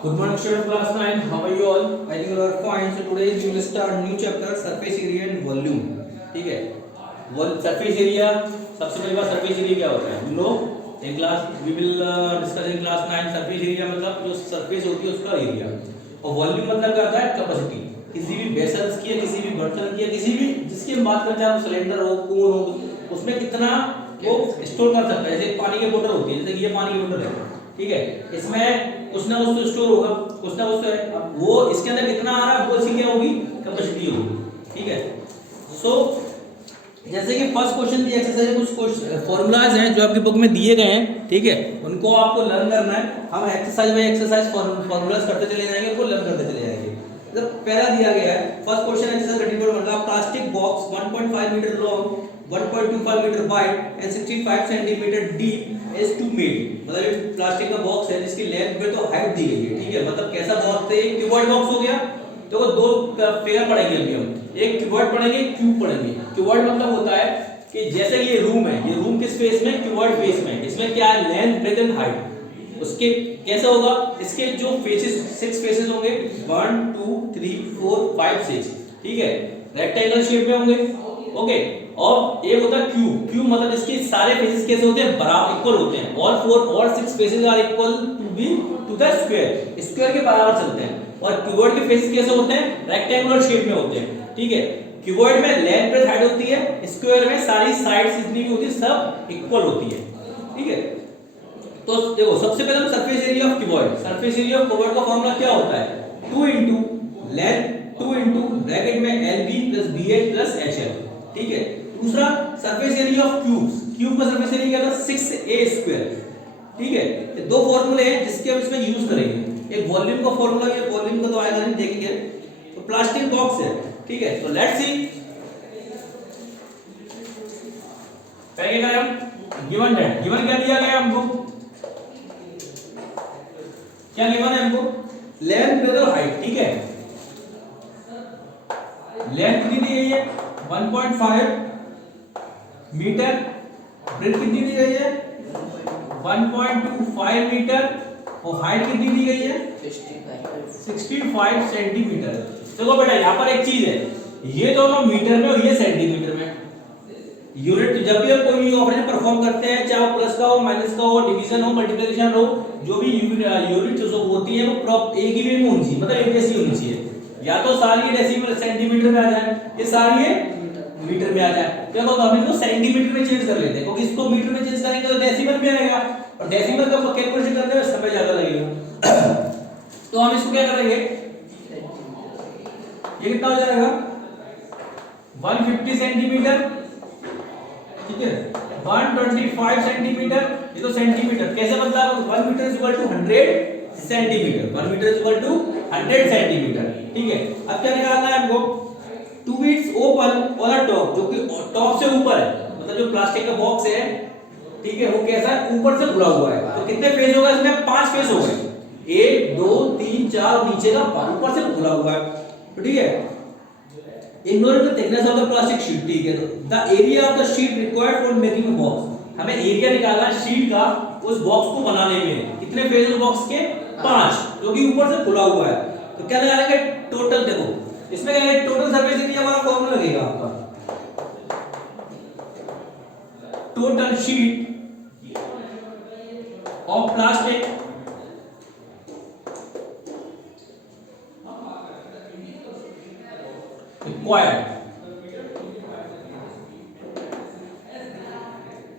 Good morning, student class 9. How are you all? I think you are fine. So today we will start new chapter surface area and volume. ठीक है? Surface area सबसे पहली बात surface area क्या होता है? हम लोग in class we will discuss in class 9 surface area मतलब जो surface होती है उसका area और volume मतलब क्या होता है? capacity. किसी भी vessels की या किसी भी बर्तन की या किसी भी जिसकी हम बात करते हैं वो सिलेंडर हो कून हो उसमें कितना वो स्टोर कर सकता है. जैसे पानी की बोतल होती है, जैसे ये पानी की बोतल है, ठीक है, इसमें कुछ ना कुछ तो स्टोर होगा, कुछ ना कुछ तो है. वो इसके अंदर कितना आ रहा है वो इसकी क्या होगी, कैपेसिटी होगी. ठीक है. सो जैसे कि फर्स्ट क्वेश्चन की एक्सरसाइज कुछ फॉर्मूलाज हैं जो आपकी बुक में दिए गए हैं. ठीक है, उनको आपको लर्न करना है. हम एक्सरसाइज बाय एक्सरसाइज फॉर्मूलाज करते चले जाएंगे, वो लर्न करते चले जाएंगे. मतलब पहला दिया गया है first question exercise 34 plastic box 1.5 metre long 1.25 metre wide and 65 centimetre deep is to made. मतलब प्लास्टिक का बॉक्स है जिसकी लेंथ में तो हाइट दी गई है. ठीक है, मतलब कैसा बॉक्स है, एक क्यूबॉइड बॉक्स हो गया. तो वो दो फिगर पढ़ेंगे अभी हम, एक क्यूबॉइड पढ़ेंगे एक क्यूब पढ़ेंगे. क्यूबॉइड मतलब होता है कि जैसे ये रूम है, ये रूम किस फेस में, क्यूबॉइड फेस में. इसमें क्या है, लेंथ ब्रेथ एंड हाइट. उसके कैसे होगा, इसके जो फेसेस 6 फेसेस होंगे 1 2 3 4 5 6. ठीक है, रेक्टेंगल शेप में होंगे. ओके, और एक होता है क्यूब. क्यूब मतलब इसके सारे फेसेस कैसे होते हैं, बराबर इक्वल होते हैं. ऑल 4 और 6 faces are equal to the square. Square के बराबर चलते हैं. और क्यूबॉइड के फेसेस कैसे होते हैं, रेक्टेंगुलर शेप में होते हैं. ठीक है, क्यूबॉइड में लेंथ ब्रेथ हाइट होती है, स्क्वायर में सारी साइड्स जितनी भी होती है सब इक्वल होती है. ठीक है, तो देखो सबसे पहले हम surface area of cuboid. Surface area of cuboid का फार्मूला क्या होता है, 2 into लेंथ 2 into ब्रैकेट में LB plus BH plus HL. ठीक है. दूसरा surface area of cubes. Cube का सरफेस एरिया क्या था, 6a स्क्वायर. ठीक है, ये दो फार्मूले हैं जिसके हम इसमें यूज करेंगे. एक वॉल्यूम का फार्मूला, ये वॉल्यूम का तो आएगा नहीं, देखेंगे. तो प्लास्टिक बॉक्स है. ठीक है, तो लेट्स सी करेंगे क्या हम. गिवन है, गिवन क्या दिया गया हमको, क्या गिवन है हमको, लेंथ ब्रेथ और हाइट. ठीक है, लेंथ कितनी दी गई है 1.5 मीटर, ब्रेथ कितनी दी गई है 1.25 मीटर और हाइट कितनी दी गई है 65 सेंटीमीटर. देखो बेटा यहाँ पर एक चीज है, ये दोनों मीटर में और ये सेंटीमीटर में. यूनिट जब भी हम कोई ऑपरेशन परफॉर्म करते हैं, चाहे वो प्लस का हो माइनस का हो डिवीजन हो मल्टीप्लिकेशन हो, जो भी यूनिट जो होती है वो एक ही में होनी चाहिए, मतलब एक जैसी होनी चाहिए. या तो सारी डेसिमल सेंटीमीटर में आ जाए, ये सारी ये मीटर में आ जाए. देखो तो हम इनको सेंटीमीटर में चेंज कर लेते हैं, क्योंकि इसको मीटर में चेंज करेंगे तो डेसिमल में आएगा और डेसिमल का कैलकुलेशन करने में समय ज्यादा लगेगा. तो हम इसको क्या करेंगे, ये कितना हो जाएगा 150 सेंटीमीटर. ठीक है, 125 सेंटीमीटर. ये तो सेंटीमीटर कैसे बदला, 1 metre is equal to 100 centimetre. 1 metre is equal to 100 centimetre. ठीक है, अब क्या निकालना है हमको, 2 बीट्स ओपन और टॉप, जो कि टॉप से ऊपर है, मतलब जो प्लास्टिक का बॉक्स है. ठीक है, वो कैसा है, ऊपर से खुला हुआ है. तो कितने फेस होगा इसमें, 5 फेस हो गए, 1 2 3 4, नीचे का ऊपर से खुला हुआ है. ठीक है, ignore the thickness of the plastic sheet. ठीक है, the area of the sheet required for making a box. हमें एरिया निकालना है शीट का उस बॉक्स को बनाने में. कितने फेस है बॉक्स के, 5, जो कि ऊपर से खुला हुआ है. तो क्या लगाएंगे, टोटल. देखो इसमें क्या है, टोटल सरफेस एरिया वाला फॉर्मूला लगेगा आपका, total sheet of plastic required.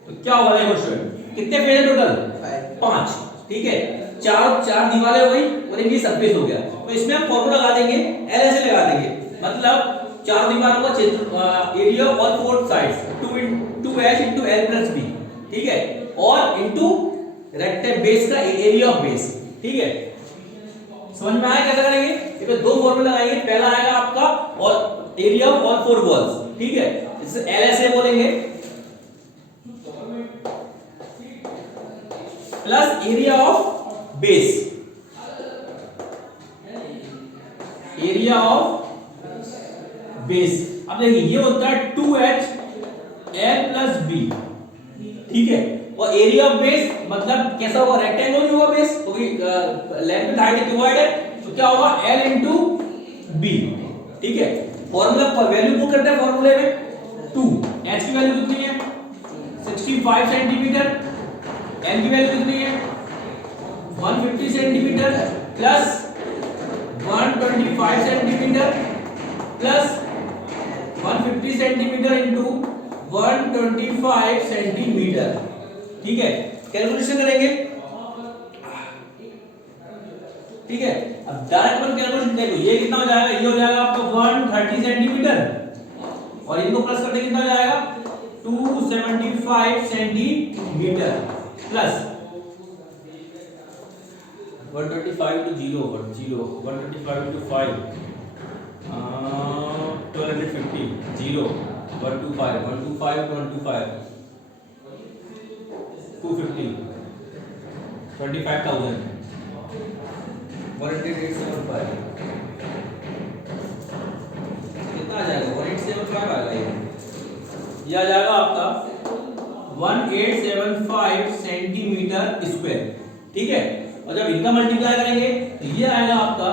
तो क्या होगा, देखो स्टूडेंट कितने फेस है टोटल, 5. ठीक है, चार दीवारें हो गई और इनकी सरफेस हो गया. तो इसमें हम फॉर्मूला लगा देंगे, एल ऐसे लगा देंगे, मतलब 4 दीवारों का क्षेत्र एरिया और 4 sides 2h into l plus b. ठीक है, और इनटू रेक्टेंगल बेस का एरिया ऑफ बेस. ठीक है, समझ में आया कैसे करेंगे. देखो दो फॉर्मूला लगाएंगे, पहला आएगा आपका और एरिया ऑफ ऑल 4 वॉल्स. ठीक है, इसे एल ऐसे बोलेंगे plus area of base, area of base. अब देखिए ये होता है 2h l plus b. ठीक है, और एरिया ऑफ बेस मतलब कैसा होगा, रेक्टेंगल ही होगा बेस, क्योंकि लेंथ विद हाइट इक्वल है, तो क्या होगा L into B। ठीक है, फॉर्मूला वैल्यू पुट करते हैं फॉर्मूले में 2, h की वैल्यू कितनी है 65 सेंटीमीटर, n की वैल्यू कितनी है 150 centimetre plus 125 centimetre plus 150 centimetre into 125 centimetre. ठीक है, कैलकुलेशन करेंगे। ठीक है, अब डायरेक्ट अपन कैलकुलेशन देखो, ये कितना हो जाएगा, ये हो जाएगा आपका 130 सेंटीमीटर और इनको प्लस करते कितना हो जाएगा 275 सेंटीमीटर प्लस 125 to 0 125 to 5 1250 0 125 125 250 25,000 18875 कितना आ जाएगा 1875 आ जाएगा, ये आ जाएगा आपका 1875 सेंटीमीटर स्क्वायर। ठीक है, और जब इनका मल्टीप्लाई करेंगे तो ये आएगा आपका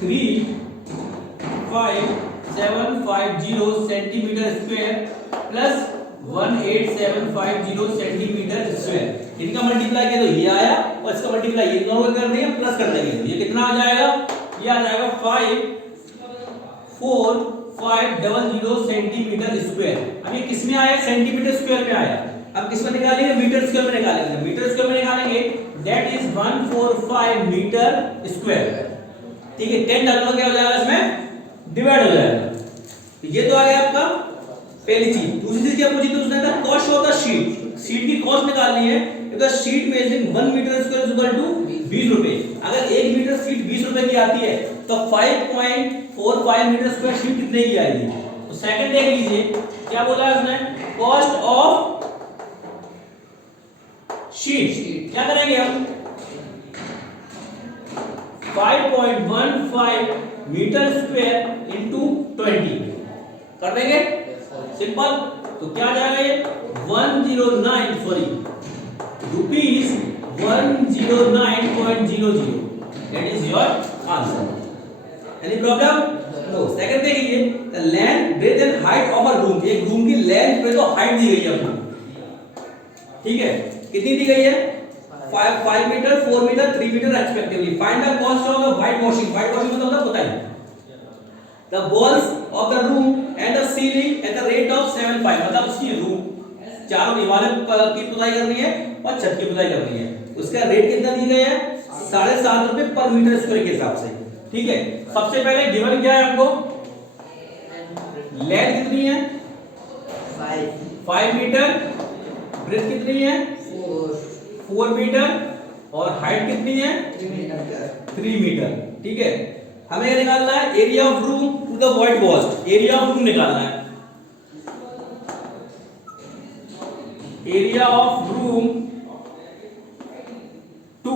35750 centimetre square plus 18750 centimetre square. इनका मल्टीप्लाई किया तो ये आया और इसका मल्टीप्लाई ये दोनों कर देंगे प्लस कर देंगे, ये कितना आ जाएगा, ये आ जाएगा 54500 सेंटीमीटर स्क्वायर। अब ये किस में आया, सेंटीमीटर स्क्वायर में आया। अब किस में निकालेंगे, मीटर स्क्वायर में निकालेंगे। मीटर स्क्वायर में निकालेंगे दैट इज 145 मीटर स्क्वायर। ठीक है, 10 डालना क्या हो जाएगा, इसमें डिवाइड हो जाएगा। तो ये तो आ गया आपका पहली चीज। दूसरी चीज क्या पूछी थी उसने, था cost of the sheet. Sheet की कॉस्ट निकालनी है। If the sheet measuring 1 metre square is equal to 20 रुपए। अगर 1 मीटर शीट 20 रुपए की आती है तो 5.45 मीटर स्क्वायर शीट कितने की आएगी। तो सेकंड देख लीजिए क्या बोला है उसने, कॉस्ट ऑफ शीट। क्या करेंगे हम 5.15 मीटर स्क्वायर इंटू 20 कर देंगे, सिंपल। तो क्या आ जाएगा ये 109 rupees 109.00। That is your answer. Any problem? No. Second देखिए, the length breadth and height of a room. एक रूम की लेंथ ब्रेथ और हाइट दी गई है आपको। ठीक है, कितनी दी गई है 5 metre 4 metre 3 metre respectively. Find the cost of the white washing. White washing मतलब होता है पुताई। The walls of the room and the ceiling at the rate of 75। मतलब उसकी रूम चारों दीवारें की पुताई करनी है और छत की पुताई करनी है। उसका रेट कितना दिया गया है 7.5 रुपए पर मीटर स्क्वायर के हिसाब से। ठीक है, सबसे पहले गिवन क्या है हमको, लेंथ कितनी है 5 मीटर, ब्रेथ कितनी है 4 मीटर और हाइट कितनी है 3 मीटर। ठीक है, हमें ये निकालना है area of room to the white wall. Area of room निकालना है। Area of room to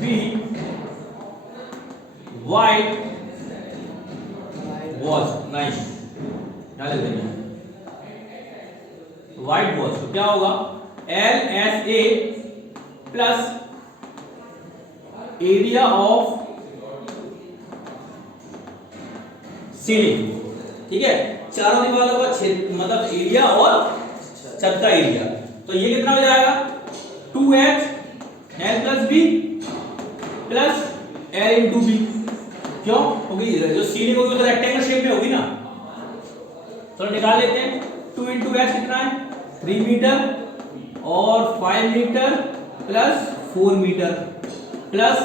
be white walls. Nice, यहां लिख देंगे व्हाइट वॉल्स। तो क्या होगा LSA plus area of ceiling. ठीक है, चारों दीवारों का मतलब एरिया और छत का एरिया। तो ये कितना हो जाएगा 2H L plus B plus L into B। क्यों, क्योंकि जो सीलिंग होगी तो रेक्टेंगल शेप में होगी ना। तो निकाल लेते हैं 2 इंटू H कितना है 3 मीटर और 5 metre plus 4 metre plus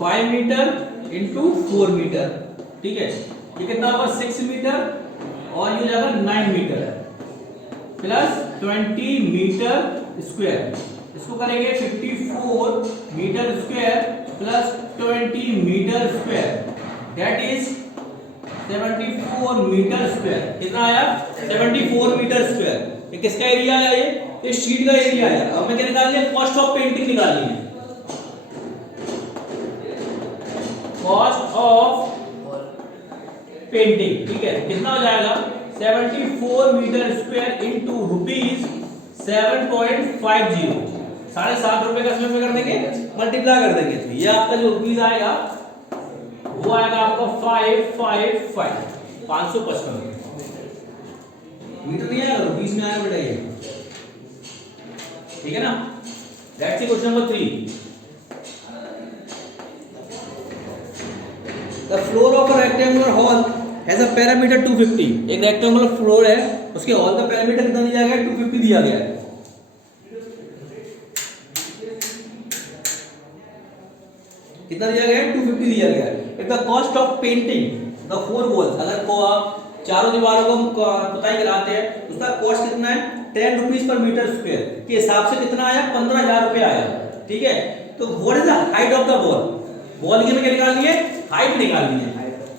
5 metre into 4 metre. ठीक है, ये कितना होगा 6 मीटर और ये हो जाएगा 9 मीटर प्लस 20 मीटर स्क्वायर। इसको करेंगे 54 metre square plus 20 metre square. That is 74 metre square. कितना आया 74 मीटर स्क्वायर। ये किसका एरिया आया, ये शीट का एरिया आया। अब हमें क्या निकालनी है, कॉस्ट ऑफ पेंटिंग निकालनी है। Cost of painting. ठीक है, कितना हो जाएगा 74 मीटर स्क्वायर इंटू रुपीज 7.50, 7.5 रुपए का इसमें कर देंगे, मल्टीप्लाई कर देंगे, तो ये आपका जो रुपीज आएगा वो आएगा आपका 555 मीटर नहीं आएगा, रुपीज में आएगा बेटा ये, ठीक है ना। That's it, question number 3। The floor of a rectangular hall has a parameter 250। एक रेक्टेंगुलर फ्लोर है, उसके हॉल का पैरामीटर कितना दिया गया है? 250 दिया गया है। कितना दिया गया है? 250 दिया गया है। If the cost of painting the 4 walls, अगर को आप चारों दीवारों को पुताई कराते हैं, उसका कॉस्ट कितना है? 10 रुपीज पर मीटर स्क्वायर के हिसाब से कितना आया? 15,000 रुपए आया, ठीक है। तो what is the height of the wall? Wall की हमें क्या निकालनी है? हाइट निकालनी है,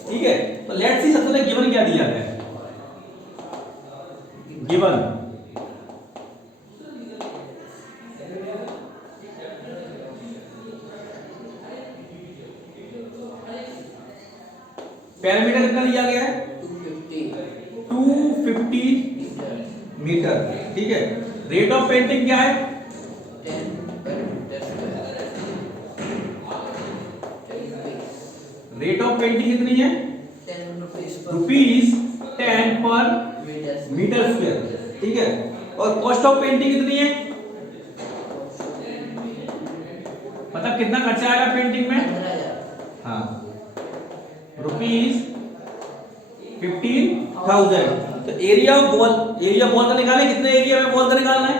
ठीक है। तो लेट्स सी सबसे पहले गिवन क्या दिया गया है। गिवन पैरामीटर कितना दिया गया है? 250 मीटर, ठीक है। रेट ऑफ पेंटिंग क्या है? 10 per meter square। Rate of painting कितनी है? 10 रुपीज 10 पर मीटर स्क्वायर, ठीक है। और कॉस्ट ऑफ पेंटिंग कितनी है? मतलब कितना खर्चा आएगा पेंटिंग में? 15,000। हाँ, रुपीज 15,000। तो area of wall, area wall का निकालें, कितने एरिया में वॉल का निकालना है?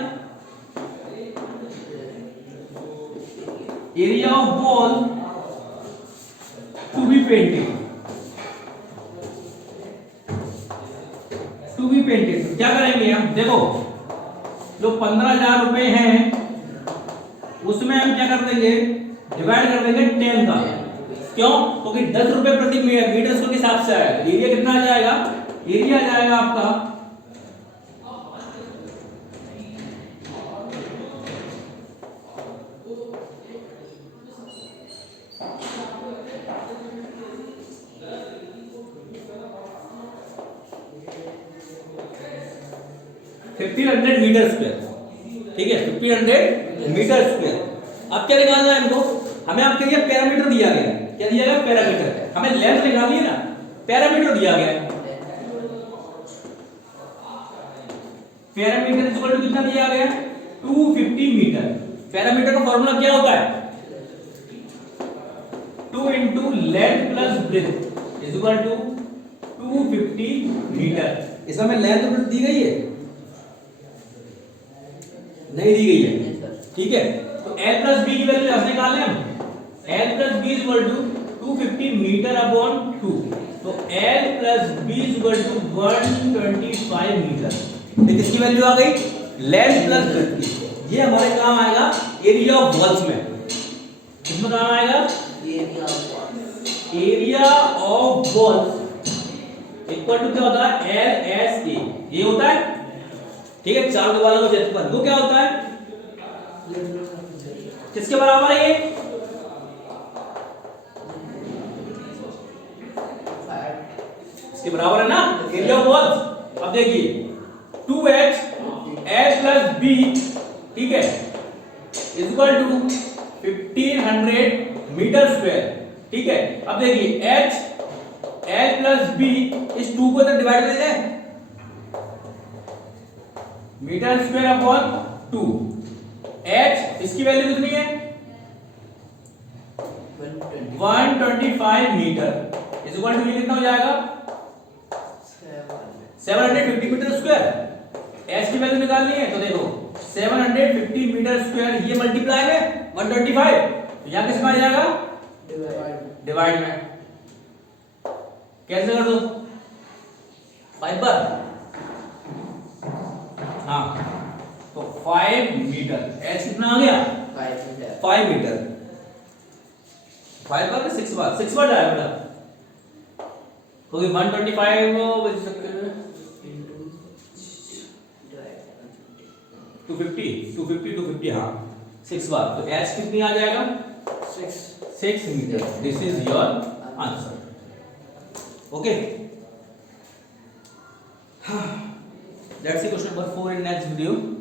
Area of wall to be painted, to be painted. क्या करेंगे हम? देखो, जो 15,000 रुपए हैं उसमें हम क्या कर देंगे? डिवाइड कर देंगे 10 का। क्यों? क्योंकि 10 रुपए प्रति मीटर स्क्वायर के हिसाब से आएगा। एरिया कितना आ जाएगा? एरिया आ जाएगा आपका 1500 मीटर स्क्वायर, ठीक है। 1500 मीटर स्क्वायर। अब क्या निकालना है हमको? हमें आपके लिए पैरामीटर दिया गया है। क्या दिया गया? पैरामीटर। हमें लेंथ निकालनी है ना, पैरामीटर दिया गया है। पैरामीटर इक्वल टू कितना दिया गया? 250 मीटर। पैरामीटर का फॉर्मूला क्या होता है? 2 into length plus breadth is equal to 250 मीटर। इसमें हमें लेंथ दी गई है? नहीं दी गई है, ठीक है। तो L प्लस बी की वैल्यू ऐसे निकाल लें हम। L plus B is equal to 250 metre upon 2। तो L plus B is equal to 125 metre. तो किसकी वैल्यू आ गई? लेंथ प्लस ब्रेथ की। ये हमारे काम आएगा एरिया ऑफ वॉल्स में। किसमें काम आएगा? Area of walls equal to क्या होता है? L S A। ये होता है, ठीक है। चार दीवारों का क्षेत्रफल वो क्या होता है? किसके बराबर है ये? इसके बराबर है ना, एरिया ऑफ वॉल्स। अब देखिए 2h L प्लस b, ठीक है, is equal to 1500 metre square, ठीक है। अब देखिए h L प्लस b इस 2 को इधर डिवाइड कर दें, मीटर स्क्वायर अपॉन 2। h इसकी वैल्यू कितनी है? 125 मीटर इज इक्वल टू ये कितना हो जाएगा? 750 मीटर स्क्वायर। h की वैल्यू निकालनी है तो देखो 750 मीटर स्क्वायर, ये मल्टीप्लाई में 125, तो यहां किस में आ जाएगा? डिवाइड में। कैसे कर दो? 5 पर, हाँ। तो 5 मीटर, h कितना आ गया? 5 मीटर। 5 बार 6 बार, 6 बार जाएगा बेटा, क्योंकि 125 बच सकते हैं 250, हाँ 6 बार। तो h कितनी आ जाएगा? 6 metre. This is your answer. Okay, That's the question number 4 in next video.